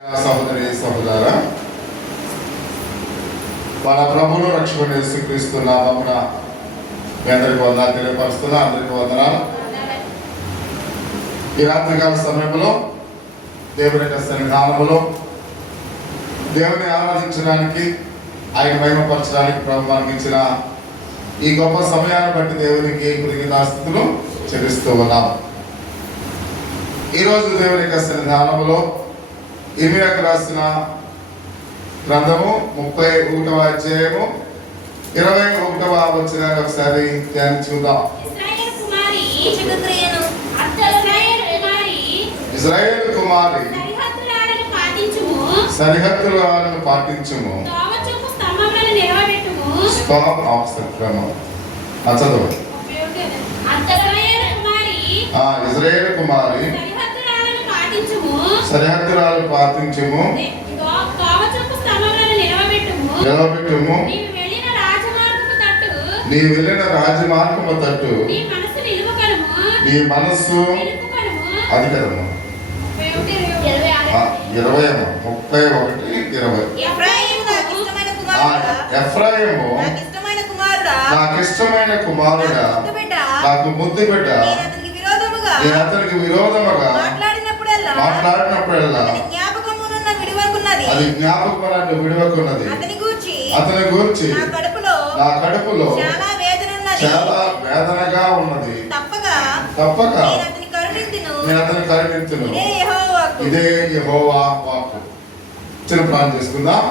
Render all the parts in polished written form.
సహోదరి సహోదరా, మన ప్రభువును రక్షకుడు యేసుక్రీస్తు నామమున మీ అందరికీ వందనాలు తెలియపరుస్తున్నా. అందరికీ వందనాలు. ఈ రాత్రికాల సమయంలో దేవుని యొక్క సన్నిధానములో దేవుని ఆరాధించడానికి, ఆయన మహిమపరచడానికి ప్రభు మనకి ఇచ్చిన ఈ గొప్ప సమయాన్ని బట్టి దేవునికి కృతజ్ఞతాస్తుతులు చెల్లిస్తూ ఉన్నాం. ఈరోజు దేవుని యొక్క సన్నిధానములో ఇర్మియాకు రాసిన గ్రంథము 31వ అధ్యాయము 21వ వచనాన్ని ఒకసారి ధ్యానించుకుందాం. ఇశ్రాయేలు కుమారి సరిహద్దులను పాటించుము, చదువు. ఇశ్రాయేలు కుమారి సరిహద్దులను పాటించుము, నిలబెట్టుము, నీ వెళ్ళిన రాజమార్గము తట్టు నీ మనస్సు అధికరము. 21:20 ఎఫ్రాయిము నాకు ఇష్టమైన కుమారుడా, నాకు ముద్దు బిడ్డ, నేను అతనికి విరోధముగా మాట్లాడినప్పుడల్లా అది జ్ఞాపకం విడవకున్నది. అతని గూర్చి నా కడుపులో చాలా వేదనగా ఉన్నది. తప్పక నేను అతని కరుణించును. ఇదే యెహోవా వాక్కు. చిన్న ప్రార్థన చేసుకుందాం.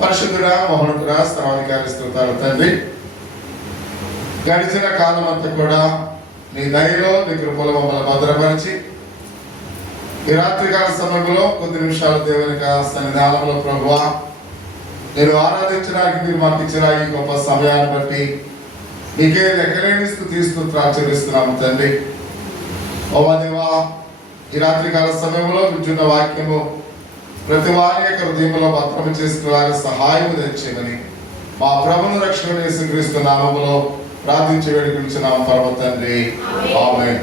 పరిశుద్ధుడా, మహోన్నతుడా, సర్వాధికారి స్తోత్రాలు తండ్రి, గడిచిన కాలం అంతా కూడా నీ దయలో నీ కృపలో మమ్మల్ని భద్రపరిచి ఈ రాత్రికాల సమయంలో కొద్ది నిమిషాలు దేవుని సన్నిధానంలో ప్రభువా నేను ఆరాధించడానికి మీరు మాకు ఇచ్చిన ఈ గొప్ప సమయాన్ని బట్టి నీకే లెక్కలేని స్థుతిస్తూ ఆచరిస్తున్నాము తండ్రి. ఓ దేవా, ఈ రాత్రికాల సమయంలో వింటున్న వాక్యము ప్రతి వారి యొక్క హృదయంలో భద్రము చేసుకునే సహాయం తెచ్చేమని మా ప్రభువును రక్షకుడు యేసుక్రీస్తు నామములో ప్రార్థించి వేడుకుంటున్నాము పరమ తండ్రి. ఆమేన్.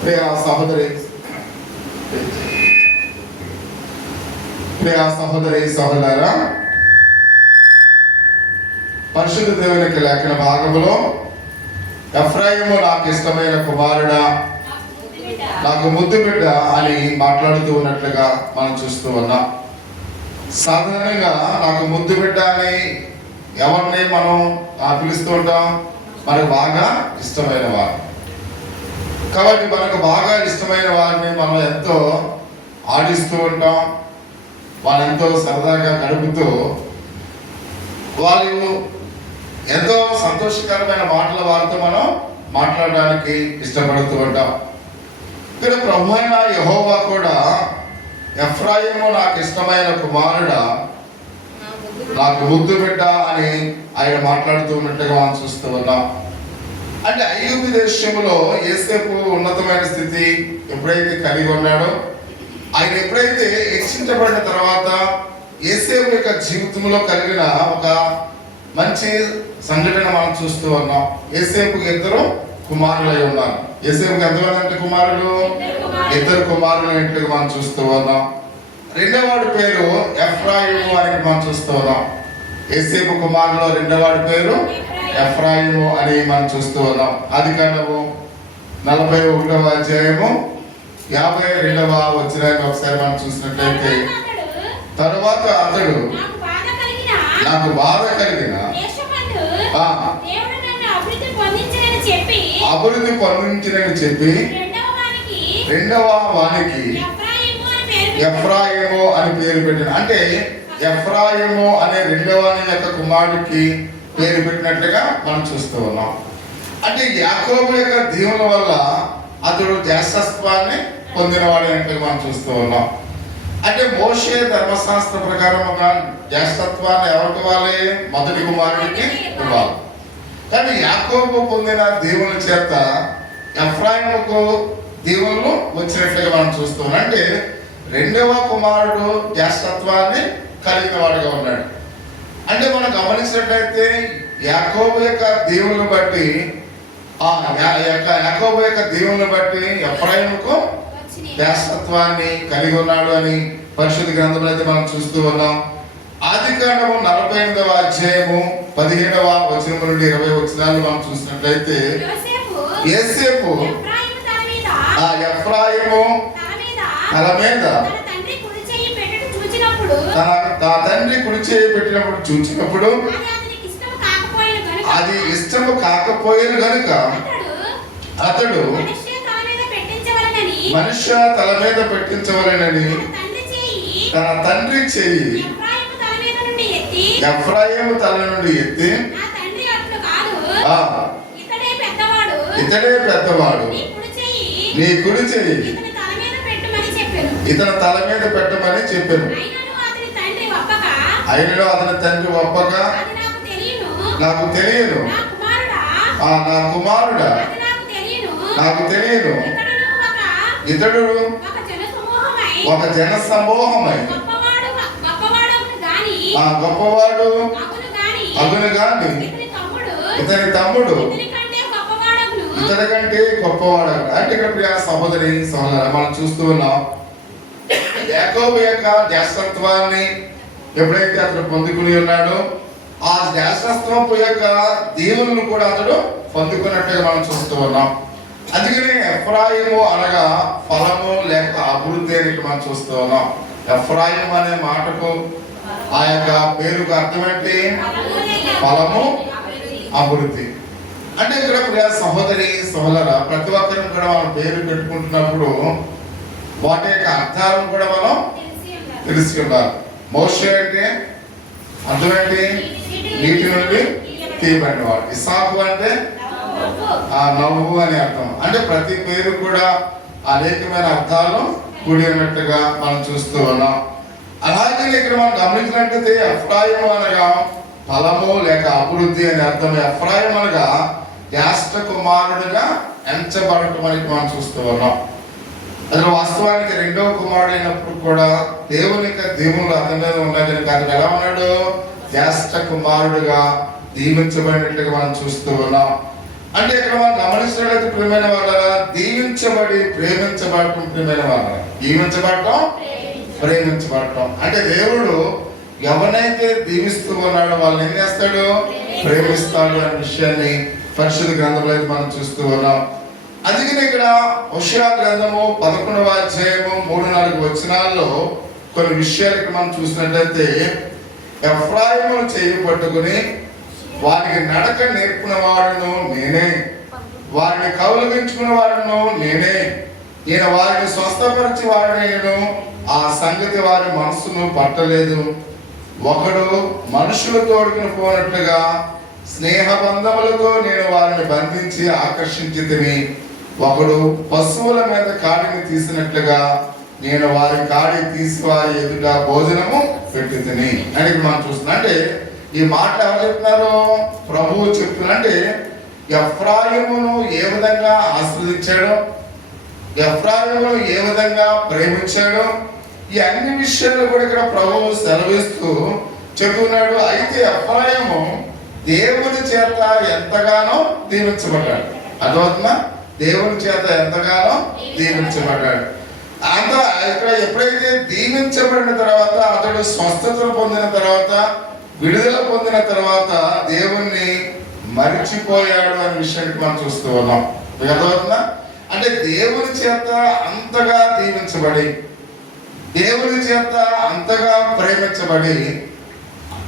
ప్రియ సహోదరి సహోదరా, పరిశుద్ధ దేవునికి లేఖన భాగంలో ఎఫ్రాయిము నాకు ఇష్టమైన కుమారుడా, నాకు ముద్దు బిడ్డ అని మాట్లాడుతూ ఉన్నట్లుగా మనం చూస్తూ ఉన్నాం. సాధారణంగా నాకు ముద్దు బిడ్డ అని ఎవరిని మనం పిలుస్తూ ఉంటాం? మనకు బాగా ఇష్టమైన వారు. కాబట్టి మనకు బాగా ఇష్టమైన వారిని మనం ఎంతో ఆడిస్తూ ఉంటాం, వాళ్ళు ఎంతో సరదాగా గడుపుతూ వాళ్ళు ఎంతో సంతోషకరమైన మాటల వారితో మనం మాట్లాడడానికి ఇష్టపడుతూ ఉంటాం. ఇక్కడ ప్రభు అయిన యెహోవా కూడా ఎఫ్రాయిము నాకు ఇష్టమైన కుమారుడా, నాకు ముద్దు బిడ్డ అని ఆయన మాట్లాడుతూ ఉన్నట్టుగా మనం చూస్తూ ఉన్నాం. అంటే ఐగుప్తు దేశంలో యోసేపు ఉన్నతమైన స్థితి ఎప్పుడైతే కలిగి ఉన్నాడో, ఆయన ఎప్పుడైతే హెచ్చించబడిన తర్వాత యోసేపు యొక్క జీవితంలో కలిగిన ఒక మంచి సంఘటన మనం చూస్తూ ఉన్నాం. యోసేపుకి 2 కుమారులై ఉన్నారు. యోసేపుకి ఎంతమంది అంటే కుమారులు? 2 కుమారులు ఇంటికి మనం చూస్తూ ఉన్నాం. రెండోవాడి పేరు ఎఫ్రాయిము అని మనం చూస్తూ ఉన్నాం. యోసేపు కుమారులో రెండోవాడి పేరు ఎఫ్రాయిము అని మనం చూస్తూ ఉన్నాం. ఆదికాండము 41వ అధ్యాయము 52వ వచనాన్ని ఒకసారి మనం చూసినట్లయితే, తరువాత అతడు నాకు బాధ కలిగిన అభివృద్ధి పొందించినని చెప్పి రెండవ వానికి ఎఫ్రాయిము అని పేరు పెట్టిన. అంటే ఎఫ్రాయిము అనే రెండవ యొక్క కుమారుడికి పేరు పెట్టినట్లుగా మనం చూస్తూ ఉన్నాం. అంటే యాకోబు యొక్క దీవుల వల్ల అతడు జ్యేష్ఠత్వాన్ని పొందినవాడు అంటే మనం చూస్తూ ఉన్నాం. అంటే మోషే ధర్మశాస్త్ర ప్రకారం ఒక జ్యేష్ఠత్వాన్ని ఎవరికి ఇవ్వాలి? మొదటి కుమారుడికి ఇవ్వాలి. కానీ యాకోబు పొందిన దేవుల చేత ఎఫ్రాయిముకు దేవుళ్ళు వచ్చినట్లుగా మనం చూస్తూ ఉన్నాం. అంటే రెండవ కుమారుడు జ్యేష్ఠత్వాన్ని కలిగిన వాడుగా ఉన్నాడు. అంటే మన గమనించినట్లయితే యాకోబు యొక్క దేవుని బట్టి యాకోబు యొక్క దేవుని బట్టి ఎఫ్రాయిముకు శాశ్వతత్వాన్ని కలిగి ఉన్నాడు అని పరిశుద్ధ గ్రంథంలో అయితే మనం చూస్తూ ఉన్నాం. ఆదికాండము 48వ అధ్యాయము 15వ వచనం నుండి 20 వచనాలు మనం చూసినట్లయితే యోసేపు ఎఫ్రాయిము తల మీద తన తండ్రి కుడి చేయి పెట్టినప్పుడు చూచినప్పుడు అది ఇష్టము కాకపోయిన గనుక అతడు మనుష్య తల మీద పెట్టించవలెనని తన తండ్రి చెయ్యి ఎఫ్రాయిము తల నుండి ఎత్తి ఇతడే పెద్దవాడు నీ కుడి చెయ్యి ఇతని తల మీద పెట్టమని చెప్పాను. అయినను అతని తండ్రి ఒప్పక నాకు తెలియను, నా కుమారుడా నాకు తెలియను, ఇతడు ఒక జన సమూహమై గొప్పవాడు అగును గాని ఇతని తమ్ముడు ఇతడి కంటే గొప్పవాడు. అంటే ఇక్కడ సహోదరి సహోదరు మనం చూస్తూ ఉన్నాం. యాకోబు యొక్క జ్యేష్ఠత్వాన్ని ఎప్పుడైతే అతడు పొందుకుని ఉన్నాడో ఆ జ్యేష్ఠత్వపు యొక్క దేవులను కూడా అతడు పొందుకున్నట్టుగా మనం చూస్తూ ఉన్నాం. అందుకని ఎఫ్రాయిము అనగా ఫలము లేక అభివృద్ధి అని మనం చూస్తూ ఉన్నాం. ఎఫ్రాయిము అనే మాటకు ఆ యొక్క పేరుకు అర్థం ఏంటి? ఫలము, అభివృద్ధి. అంటే ఇక్కడ ప్రియ సహోదరి సహోదర ప్రతి ఒక్కరిని కూడా మనం పేరు పెట్టుకుంటున్నప్పుడు వాటి యొక్క అర్థాలను కూడా మనం తెలిసి ఉండాలి. మోషే అంటే అర్థం ఏంటి? నీటి నుండి తీయబడినవాడు. ఇస్సాకు అంటే నవ్వు అని అర్థం. అంటే ప్రతి పేరు కూడా అనేకమైన అర్థాలు కూడి ఉన్నట్టుగా మనం చూస్తూ ఉన్నాం. అలాగే ఇక్కడ మనం గమనించినట్లయితే ఎఫ్రాయిము అనగా ఫలము లేక అభివృద్ధి అని అర్థం. ఎఫ్రాయిము అనగా జ్యేష్ఠ కుమారుడుగా ఎంచబడటం అని మనం చూస్తూ ఉన్నాం. అసలు వాస్తవానికి రెండవ కుమారుడు అయినప్పుడు కూడా దేవునికి దేవుళ్ళు అతని మీద ఉన్నది అతను ఎలా ఉన్నాడు? జ్యేష్ఠ కుమారుడుగా దీవించబడినట్లుగా మనం చూస్తూ ఉన్నాం. అంటే ఇక్కడ మనం గమనించినట్లయితే ప్రియమైన వాళ్ళ దీవించబడి ప్రేమించబడటం, ప్రియమైన వాళ్ళ దీవించబడటం ప్రేమించబడటం. అంటే దేవుడు ఎవరినైతే దీవిస్తూ ఉన్నాడో వాళ్ళని ఏం చేస్తాడు? ప్రేమిస్తాడు అనే విషయాన్ని పరిశుద్ధ గ్రంథంలో మనం చూస్తూ ఉన్నాం. అందుకని ఇక్కడ హోషేయ గ్రంథము 11వ అధ్యాయము 3-4 వచనాల్లో కొన్ని విషయాలు ఇక్కడ మనం చూసినట్లయితే ఎఫ్రాయిమును చేయి పట్టుకుని వారికి నడక నేర్పిన వాడును నేనే, వారిని కౌలుగించుకున్న వాడును నేనే, నేను వారిని స్వస్థపరిచి వాడిను, ఆ సంగతి వారి మనసును పట్టలేదు. ఒకడు మనుషులు తోడుకుని పోనట్లుగా స్నేహబంధములతో నేను వారిని బంధించి ఆకర్షించి తిని, ఒకడు పశువుల మీద కాడిని తీసినట్లుగా నేను వారి కాడి తీసి వారి ఎదుట భోజనము పెట్టి తిని అని మనం చూస్తున్నాం. అంటే ఈ మాట ఎవరు చెప్తున్నారు? ప్రభువు చెప్తున్నారు. అంటే ఎఫ్రాయిమును ఏ విధంగా ఆస్వాదించాడు, ఎఫ్రాయిమును ఏ విధంగా ప్రేమించాడు, ఈ అన్ని విషయాలు కూడా ఇక్కడ ప్రభువు సెలవిస్తూ చెప్తున్నాడు. అయితే ఎఫ్రాయిము దేవుని చేత ఎంతగానో దీవించబడ్డాడు. అర్థమవుతుందా? దేవుని చేత ఎంతగానో దీవించబడ్డాడు. అంత ఇక్కడ ఎప్పుడైతే దీవించబడిన తర్వాత అతడు స్వస్థతను పొందిన తర్వాత విడుదల పొందిన తర్వాత దేవుణ్ణి మరిచిపోయాడు అనే విషయాన్ని మనం చూస్తూ ఉన్నాం. అర్థమవుతుందా? అంటే దేవుని చేత అంతగా దీవించబడి, దేవుని చేత అంతగా ప్రేమించబడి,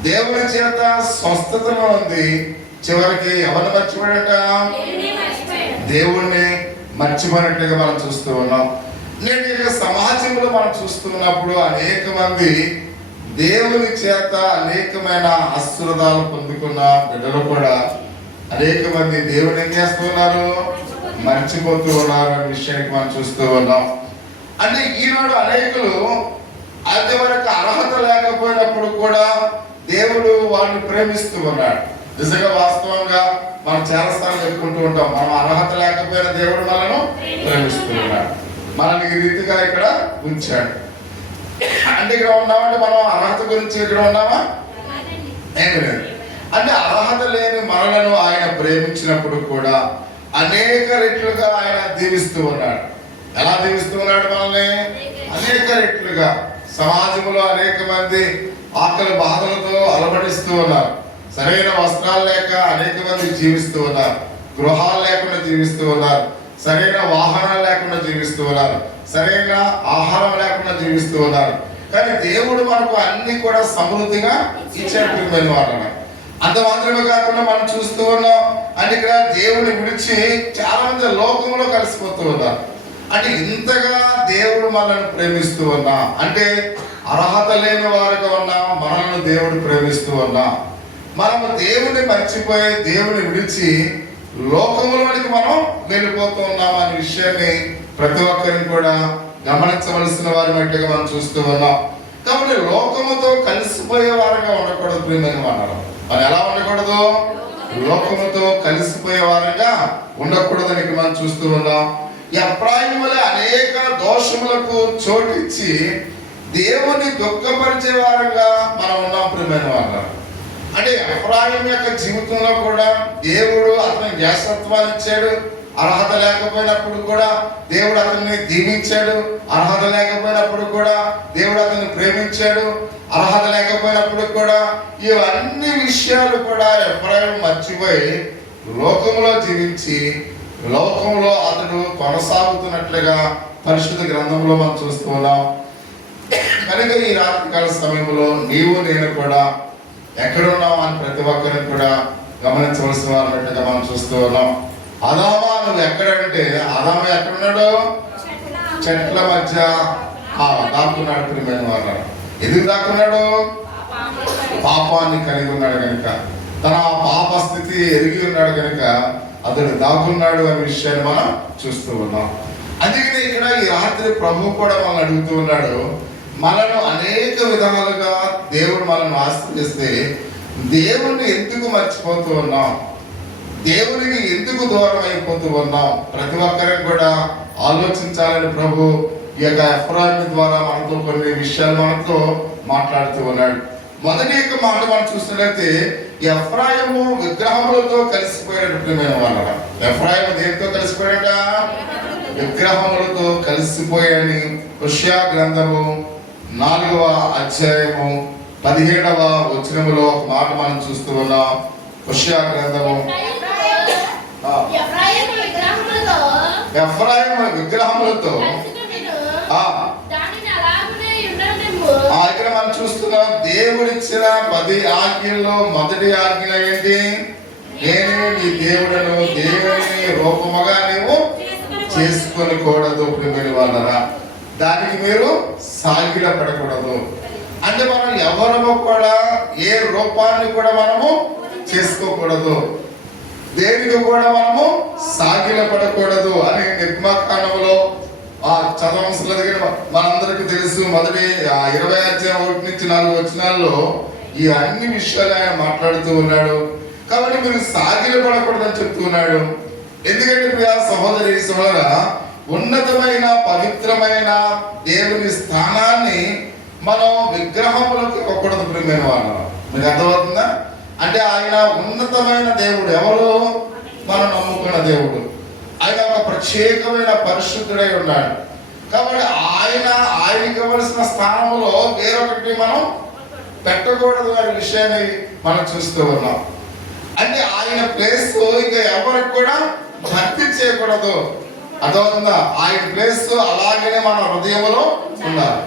దేవుని చేత స్వస్థతను ఉంది, చివరికి ఎవరిని మర్చిపోయాడట? దేవుణ్ణి మర్చిపోయినట్టుగా మనం చూస్తూ ఉన్నాం. నేటి సమాజంలో మనం చూస్తున్నప్పుడు అనేక మంది దేవుని చేత అనేకమైన ఆశీర్వాదాలు పొందుకున్న బిడ్డలు కూడా అనేక మంది దేవుని ఏం చేస్తున్నారు? మర్చిపోతూ ఉన్నారు అనే విషయానికి మనం చూస్తూ ఉన్నాం. అంటే ఈనాడు అనేకులు అది వరకు అర్హత లేకపోయినప్పుడు కూడా దేవుడు వాళ్ళని ప్రేమిస్తూ ఉన్నాడు. నిజంగా వాస్తవంగా మనం చాలా సార్లు చెప్పుకుంటూ ఉంటాం, మనం అర్హత లేకపోయిన దేవుడు మనను ప్రేమిస్తూ ఉన్నాడు, మనల్ని ఈ రీతిగా ఇక్కడ ఉంచాడు. అంటే ఇక్కడ ఉన్నామంటే మనం అర్హత గురించి ఇక్కడ ఉన్నామా? ఏమి లేదు. అర్హత లేని మనలను ఆయన ప్రేమించినప్పుడు కూడా అనేక రెట్లుగా ఆయన దీవిస్తూ ఉన్నాడు. ఎలా దీవిస్తూ ఉన్నాడు మనల్ని? అనేక రెట్లుగా. సమాజంలో అనేక మంది ఆకలి బాధలతో అలమటిస్తూ ఉన్నారు. సరైన వస్త్రాలు లేక అనేక మంది జీవిస్తూ ఉన్నారు. గృహాలు లేకుండా జీవిస్తూ ఉన్నారు. సరైన వాహనాలు లేకుండా జీవిస్తూ ఉన్నారు. సరైన ఆహారం లేకుండా జీవిస్తూ ఉన్నారు. కానీ దేవుడు మనకు అన్ని కూడా సమృద్ధిగా ఇచ్చేటువంటి వాళ్ళ. అంత మాత్రమే కాకుండా మనం చూస్తూ ఉన్నాం అంటే ఇక్కడ దేవుని విడిచి చాలా మంది లోకంలో కలిసిపోతూ ఉన్నారు. అంటే ఇంతగా దేవుడు మనల్ని ప్రేమిస్తూ ఉన్నా అంటే అర్హత లేని వారుగా ఉన్నా మనల్ని దేవుడు ప్రేమిస్తూ ఉన్నా మనము దేవుని మర్చిపోయి దేవుని విడిచి లోకంలోనికి మనం వెళ్ళిపోతూ ఉన్నాం అనే విషయాన్ని ప్రతి ఒక్కరిని కూడా గమనించవలసిన వారి మట్టిగా మనం చూస్తూ ఉన్నాం. కాబట్టి లోకముతో కలిసిపోయే వారంగా ఉండకూడదు. ప్రియమైన వారు మనం ఎలా ఉండకూడదు? లోకముతో కలిసిపోయే వారంగా ఉండకూడదని మనం చూస్తూ ఉన్నాం. ఎఫ్రాయిము వలె అనేక దోషములకు చోటిచ్చి దేవుని దుఃఖపరిచే వారంగా మనం ఉన్నాం. ప్రియమైన వారు అంటే ఎఫ్రాయిము యొక్క జీవితంలో కూడా దేవుడు అతని జ్యేష్ఠత్వాన్ని ఇచ్చాడు. అర్హత లేకపోయినప్పుడు కూడా దేవుడు అతన్ని దీవించాడు. అర్హత లేకపోయినప్పుడు కూడా దేవుడు అతన్ని ప్రేమించాడు. అర్హత లేకపోయినప్పుడు కూడా ఇవన్నీ విషయాలు కూడా ఎఫ్రాయిము మర్చిపోయి లోకంలో జీవించి లోకంలో అతడు కొనసాగుతున్నట్లుగా పరిశుద్ధ గ్రంథంలో మనం చూస్తూ ఉన్నాం. కనుక ఈ రాత్రికాల సమయంలో నీవు నేను కూడా ఎక్కడున్నావు అని ప్రతి ఒక్కరిని కూడా గమనించవలసిన వారినట్టుగా మనం చూస్తూ ఉన్నాం. ఆదామా నువ్వు ఎక్కడంటే ఆదాము ఎక్కడున్నాడు? చెట్ల మధ్య దాక్కున్నాడు. ప్రియమైన వారు ఎందుకు దాక్కున్నాడు? పాపాన్ని కలిగి ఉన్నాడు కనుక, తన పాప స్థితి ఎరిగి ఉన్నాడు కనుక అతడు దాక్కున్నాడు అనే విషయాన్ని మనం చూస్తూ ఉన్నాం. అందుకని ఇక్కడ ఈ రాత్రి ప్రభు కూడా మనల్ని అడుగుతూ ఉన్నాడు, మనను అనేక విధాలుగా దేవుడు మనల్ని ఆశ్రయిస్తే దేవుణ్ణి ఎందుకు మర్చిపోతూ ఉన్నాం? దేవునికి ఎందుకు దూరం అయిపోతూ ఉన్నాం? ప్రతి ఒక్కరికి కూడా ఆలోచించాలని ప్రభు ఈ యొక్క ఎఫ్రాయిము ద్వారా మనతో కొన్ని విషయాలు మనతో మాట్లాడుతూ ఉన్నాడు. మొదటి యొక్క మాట మనం చూసినట్లయితే ఎఫ్రాయిము విగ్రహములతో కలిసిపోయినట్టు వాళ్ళ. ఎఫ్రాయిము దేనితో కలిసిపోయాడ? విగ్రహములతో కలిసిపోయాని హోషేయ గ్రంథము 4వ అధ్యాయము 17వ వచనములో ఒక మాట మనం చూస్తూ ఉన్నాం. హోషేయ గ్రంథము ఎఫ్రాయిము విగ్రహములతో ఇక్కడ మనం చూస్తున్నాం. దేవుడిచ్చిన 10 ఆజ్ఞల్లో మొదటి ఆజ్ఞ ఏంటి? నేనే నీ దేవుడను, దేవుని రూపముగా నీవు చేసుకోకూడదు. ప్రియమైన వాళ్ళరా, దానికి మీరు సాగిల పడకూడదు. అంటే మనం ఎవరము కూడా ఏ రూపాన్ని కూడా మనము చేసుకోకూడదు, దేనికి కూడా మనము సాగిల పడకూడదు అని నిర్మాకాండంలో చదవవలసిన దగ్గర మనందరికీ తెలుసు. మొదటి 20 అధ్యాయం 1 నుంచి 4 వచనాల్లో ఈ అన్ని విషయాలు ఆయన మాట్లాడుతూ ఉన్నాడు. కాబట్టి మీరు సాగిల పడకూడదని చెప్తున్నాడు. ఎందుకంటే ప్రియా సహోదరి సహోదర, ఉన్నతమైన పవిత్రమైన దేవుని స్థానాన్ని మనం విగ్రహములకు ఇవ్వకూడదు. ప్రియమైన వాళ్ళు, మీకు అర్థమవుతుందా? అంటే ఆయన ఉన్నతమైన దేవుడు. ఎవరు? మనం నమ్ముకున్న దేవుడు. ఆయన ఒక ప్రత్యేకమైన పరిశుద్ధుడై ఉన్నాడు. కాబట్టి ఆయనకి ఇవ్వాల్సిన స్థానంలో వేరొకటి మనం పెట్టకూడదు అనే విషయాన్ని మనం చూస్తూ ఉన్నాం. అంటే ఆయన ప్లేస్ ఇంకా ఎవరికి కూడా భర్తీ చేయకూడదు. అర్థమవుతుందా? ఆయన ప్లేస్ అలాగనే మన హృదయంలో ఉండాలి.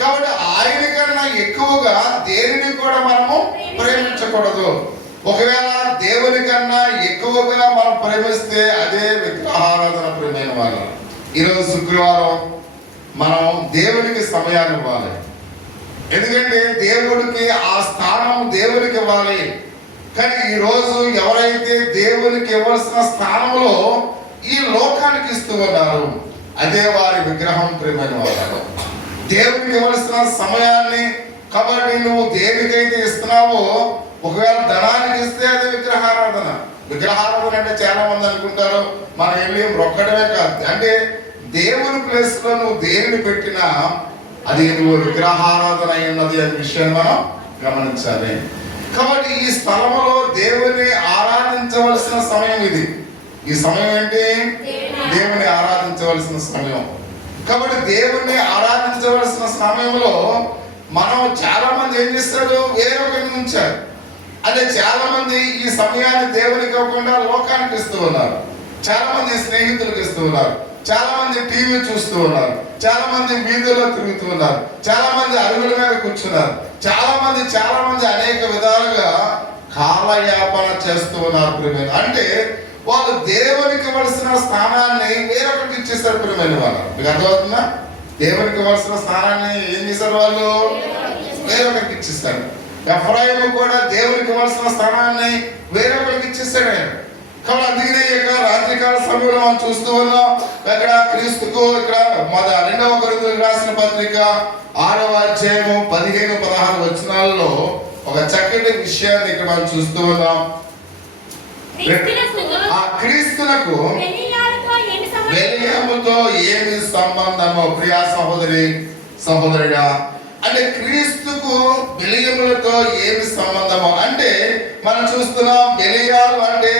కాబట్టి ఆయన కన్నా ఎక్కువగా దేనిని కూడా మనము ప్రేమించకూడదు. ఒకవేళ దేవుని కన్నా ఎక్కువగా మనం ప్రేమిస్తే అదే విగ్రహారాధన. ప్రియమైన వాళ్ళు, ఈరోజు శుక్రవారం మనం దేవునికి సమయాన్ని ఇవ్వాలి. ఎందుకంటే దేవుడికి ఆ స్థానం దేవునికి ఇవ్వాలి. కానీ ఈరోజు ఎవరైతే దేవునికి ఇవ్వాల్సిన స్థానంలో ఈ లోకానికి ఇస్తూ ఉన్నారు, అదే వారి విగ్రహం. ప్రియమైన వాళ్ళు, దేవునికి ఇవ్వాల్సిన సమయాన్ని కాబట్టి నువ్వు దేనికైతే ఇస్తున్నావో, ఒకవేళ ధనానికి ఇస్తే అది విగ్రహారాధన. విగ్రహారాధన అంటే చాలా మంది అనుకుంటారు మనం వెళ్ళి మొక్కడమే కాదు. అంటే దేవుని ప్లేస్ లో నువ్వు దేనిని పెట్టినా అది నువ్వు విగ్రహారాధన అయి ఉన్నది అనే విషయాన్ని మనం గమనించాలి. కాబట్టి ఈ స్థలంలో దేవుని ఈ సమయం ఏంటి? దేవుని ఆరాధించవలసిన సమయం. కాబట్టి దేవుణ్ణి ఆరాధించవలసిన సమయంలో మనం చాలా మంది ఏం చేస్తారు? వేరొకరిని ఉంచారు. అదే చాలా మంది ఈ సమయాన్ని దేవునికి ఇవ్వకుండా లోకానికి ఇస్తూ ఉన్నారు. చాలా మంది స్నేహితులకు ఇస్తూ ఉన్నారు. చాలా మంది టీవీ చూస్తూ ఉన్నారు. చాలా మంది వీధుల్లో తిరుగుతూ ఉన్నారు. చాలా మంది అరుగుల మీద కూర్చున్నారు. చాలా మంది అనేక విధాలుగా కాలయాపన చేస్తూ ఉన్నారు ప్రియమైన. అంటే వాళ్ళు దేవునికి ఇవ్వాల్సిన స్థానాన్ని వేరొకరికి ఇచ్చేస్తారు ప్రియమైన వాళ్ళు. మీకు అర్థమవుతుందా? దేవునికి ఇవ్వాల్సిన స్థానాన్ని ఏం చేశారు? వాళ్ళు వేరొకరికి ఇచ్చేస్తారు. ఎఫ్రాయిము కూడా దేవునికి ఇవ్వాల్సిన స్థానాన్ని వేరొకరికి ఇచ్చేస్తాడు ఆయన. కాబట్టి అందుకనే ఇక రాత్రికాల సమయంలో మనం చూస్తూ ఉన్నాం. ఇక్కడ క్రీస్తుకు ఇక్కడ 2వ కొరింథీయులకు రాసిన పత్రిక 6వ అధ్యాయము 15-16 వచనాల్లో ఒక చక్కటి విషయాన్ని ఇక్కడ మనం చూస్తూ ఉన్నాం. ఆ క్రీస్తునకు బెలియముతో ఏమి సంబంధము? ప్రియా సహోదరి సహోదరుడా, అంటే క్రీస్తుకు బెలియములతో ఏమి సంబంధము అంటే మనం చూస్తున్నాం. బెలియాలు అంటే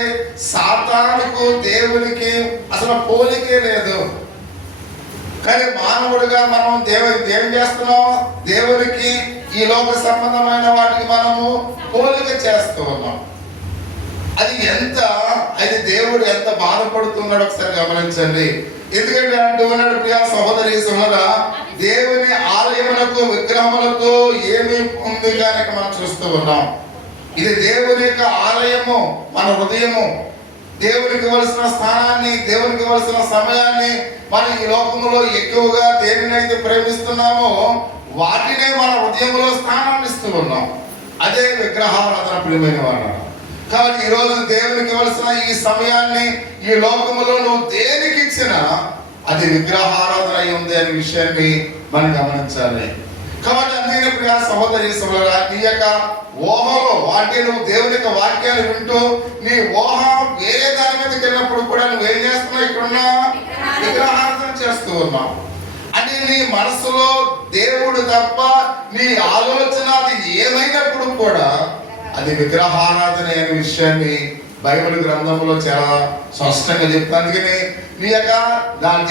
సాతానుకు దేవునికి అసలు పోలికే లేదు. కానీ మానవుడిగా మనం ఏం చేస్తున్నాం? దేవునికి ఈ లోక సంబంధమైన వాటికి మనము పోలిక చేస్తూ ఉన్నాం. అది దేవుడు ఎంత బాధపడుతున్నాడు ఒకసారి గమనించండి. ఎందుకంటే అంటూ ఉన్నాడు, ప్రియా సహోదరి సహోదరా, దేవుని ఆలయములకు విగ్రహములతో ఏమి ఉంది కనుక మనం చూస్తూ ఉన్నాం. ఇది దేవుని యొక్క ఆలయము, మన హృదయము. దేవునికి ఇవ్వాల్సిన స్థానాన్ని, దేవునికి ఇవ్వాల్సిన సమయాన్ని మనం ఈ లోకంలో ఎక్కువగా దేనినైతే ప్రేమిస్తున్నామో వాటినే మన హృదయంలో స్థానాన్ని ఇస్తూ ఉన్నాం. అదే విగ్రహారాధన ప్రియమైన వాడు. కాబట్టి ఈరోజు దేవునికి ఇవ్వాల్సిన ఈ సమయాన్ని ఈ లోకములో నువ్వు దేనికి ఇచ్చినా అది విగ్రహారాధన అయి ఉంది అనే విషయాన్ని మనం గమనించాలి. కాబట్టి అందుకనే ప్రియా సహోదరి సహోదరా, నీ యొక్క ఊహలో అంటే నువ్వు దేవుని యొక్క వాక్యాలు వింటూ నీ ఊహ వేరే దాని మీదకి వెళ్ళినప్పుడు కూడా నువ్వేం చేస్తున్నావు? ఇక్కడున్నా విగ్రహారాధన చేస్తూ ఉన్నావు. అంటే నీ మనసులో దేవుడు తప్ప నీ ఆలోచన అది ఏమైనప్పుడు కూడా అది విగ్రహారాధన అనే విషయాన్ని బైబిల్ గ్రంథంలో చాలా స్పష్టంగా చెప్తాను. అందుకని నీ యొక్క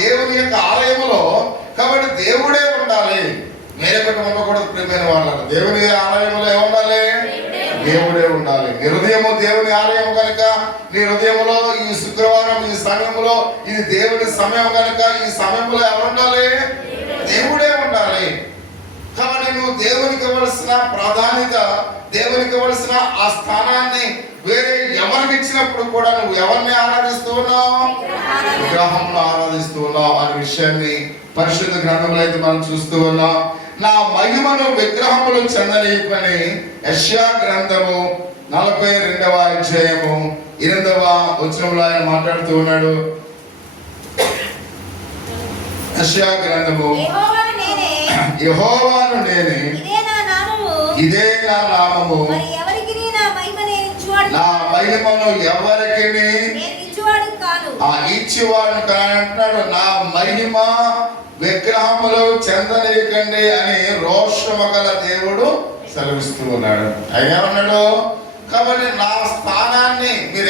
దేవుని యొక్క ఆలయంలో కాబట్టి దేవుడే ఉండాలి, వేరొకటి ఉండకూడదు ప్రియమైన వాళ్ళ. దేవుని ఆలయంలో ఏముండాలి? దేవుడే ఉండాలి. నీ హృదయము దేవుని ఆలయం కనుక నీ హృదయంలో ఈ శుక్రవారం ఈ సమయంలో ఇది దేవుని సమయం కనుక ఈ సమయంలో ఎవరు ఉండాలి? దేవుడే ఉండాలి. కాబట్టి నువ్వు దేవునికి ఇవ్వాల్సిన ప్రాధాన్యత, దేవునికి ఇవ్వాల్సిన ఆ స్థానాన్ని వేరే ఎవరికి ఇచ్చినప్పుడు కూడా నువ్వు ఎవరిని ఆరాధిస్తూ ఉన్నావు? విగ్రహంలో ఆరాధిస్తూ ఉన్నావు అనే విషయాన్ని పరిశుద్ధ గ్రంథంలో అయితే మనం చూస్తూ ఉన్నాం. నా మహిమను విగ్రహములు చెందనీయమని యెషయా గ్రంథము 42వ అధ్యాయము 8వ వచనంలో ఆయన మాట్లాడుతూ ఉన్నాడు. యెషయా గ్రంథము, యెహోవాను నేనే, ఇదే నా నామము, నా మహిమను ఎవరికి ఇచ్చేవాడు కానంటున్నాడు. నా మహిమ విగ్రహములు చెందనీయకండి అని రోషము గల దేవుడు సెలవిస్తూ ఉన్నాడు. అయ్యా అన్నాడు. కాబట్టి నా స్థానాన్ని మీరు